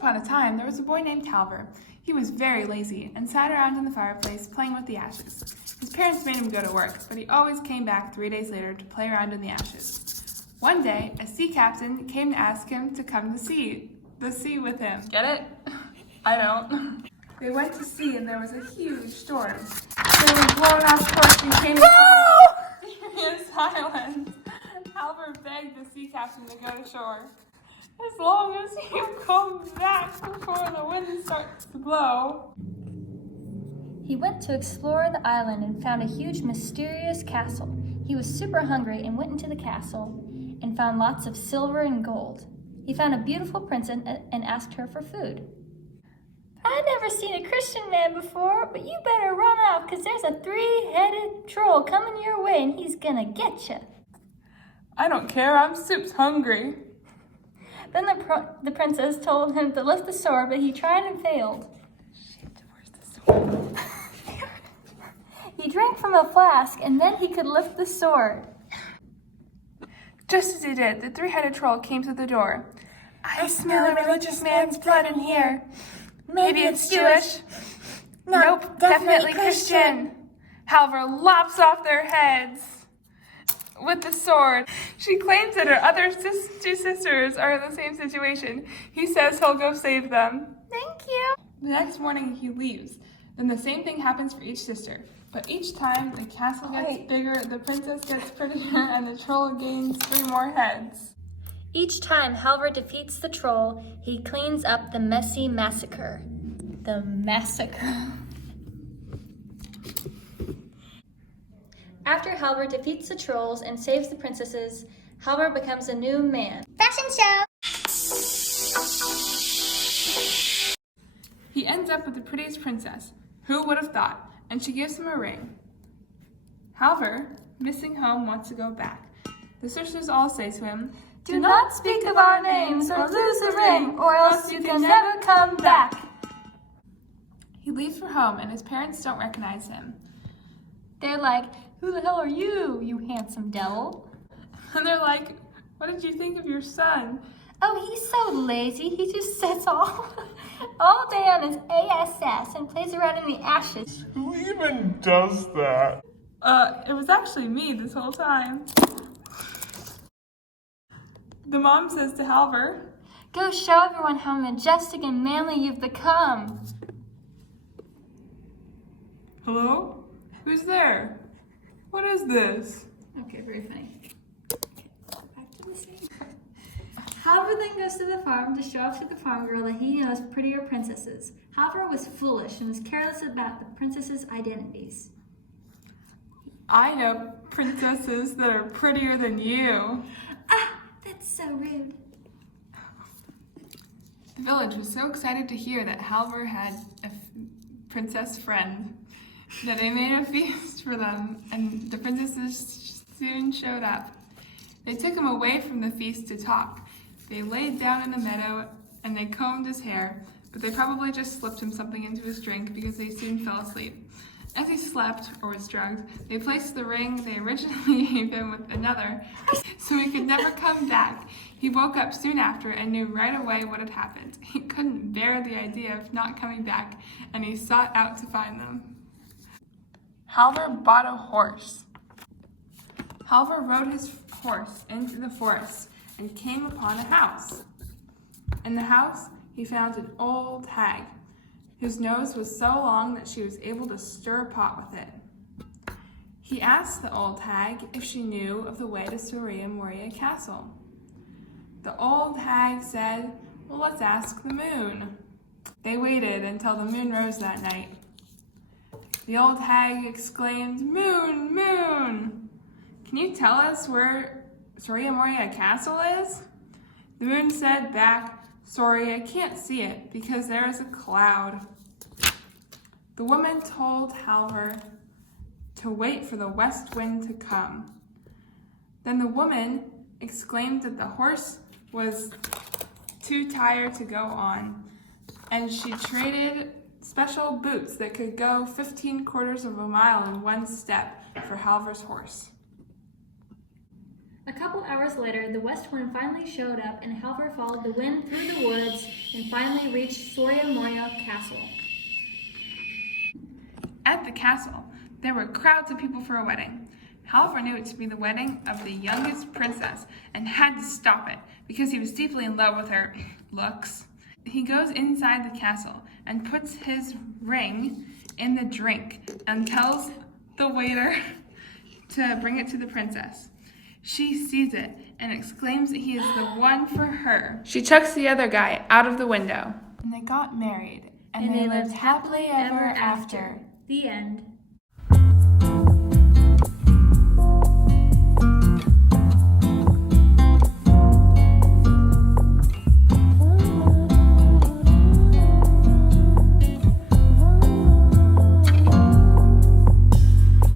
upon a time, there was a boy named Halvor. He was very lazy and sat around in the fireplace playing with the ashes. His parents made him go to work, but he always came back 3 days later to play around in the ashes. One day, a sea captain came to ask him to come to the sea with him. Get it? I don't. They went to sea and there was a huge storm. They were blown off course and came to serious island. Halvor begged the sea captain to go to shore. As long as you come back before the wind starts to blow. He went to explore the island and found a huge mysterious castle. He was super hungry and went into the castle and found lots of silver and gold. He found a beautiful princess and asked her for food. I've never seen a Christian man before, but you better run off because there's a 3-headed troll coming your way and he's gonna get you. I don't care, I'm soups hungry. Then the princess told him to lift the sword, but he tried and failed. Shit, where's the sword? He drank from a flask, and then he could lift the sword. Just as he did, the 3-headed troll came to the door. I smell a religious man's blood in here. Maybe it's Jewish. Nope, definitely Christian. Halvor lops off their heads with the sword. She claims that her other two sisters are in the same situation. He says he'll go save them. Thank you. The next morning he leaves. Then the same thing happens for each sister. But each time the castle gets bigger, the princess gets prettier, and the troll gains 3 more heads. Each time Halvor defeats the troll, he cleans up the messy massacre. The massacre. After Halvor defeats the trolls and saves the princesses, Halvor becomes a new man. Fashion show! He ends up with the prettiest princess. Who would have thought? And she gives him a ring. Halvor, missing home, wants to go back. The sisters all say to him, Do not speak of our names or lose the ring, or else you can never come back. He leaves for home and his parents don't recognize him. They're like, who the hell are you, you handsome devil? And they're like, what did you think of your son? Oh, he's so lazy. He just sits all day on his ass and plays around in the ashes. Who even does that? It was actually me this whole time. The mom says to Halvor, Go show everyone how majestic and manly you've become. Hello? Who's there? What is this? Okay, very funny. Back to the scene. Halvor then goes to the farm to show off to the farm girl that he knows prettier princesses. Halvor was foolish and was careless about the princesses' identities. I know princesses that are prettier than you. Ah, that's so rude. The village was so excited to hear that Halvor had a princess friend that they made a feast for them, and the princesses soon showed up. They took him away from the feast to talk. They laid down in the meadow and they combed his hair, but they probably just slipped him something into his drink because they soon fell asleep. As he slept or was drugged, they placed the ring they originally gave him with another, so he could never come back. He woke up soon after and knew right away what had happened. He couldn't bear the idea of not coming back, and he sought out to find them. Halvor bought a horse. Halvor rode his horse into the forest and came upon a house. In the house, he found an old hag, whose nose was so long that she was able to stir a pot with it. He asked the old hag if she knew of the way to Soria Moria Castle. The old hag said, well, let's ask the moon. They waited until the moon rose that night. The old hag exclaimed, Moon, moon! Can you tell us where Soria Moria Castle is? The moon said back, Sorry, I can't see it because there is a cloud. The woman told Halvor to wait for the west wind to come. Then the woman exclaimed that the horse was too tired to go on, and she traded special boots that could go 15 quarters of a mile in one step for Halvor's horse. A couple couple hours later, the west wind finally showed up, and Halvor followed the wind through the woods and finally reached Soria Moria Castle. At the castle, there were crowds of people for a wedding. Halvor knew it to be the wedding of the youngest princess and had to stop it because he was deeply in love with her looks. He goes inside the castle and puts his ring in the drink and tells the waiter to bring it to the princess. She sees it and exclaims that he is the one for her. She chucks the other guy out of the window. And they got married, and they lived happily ever after. The end.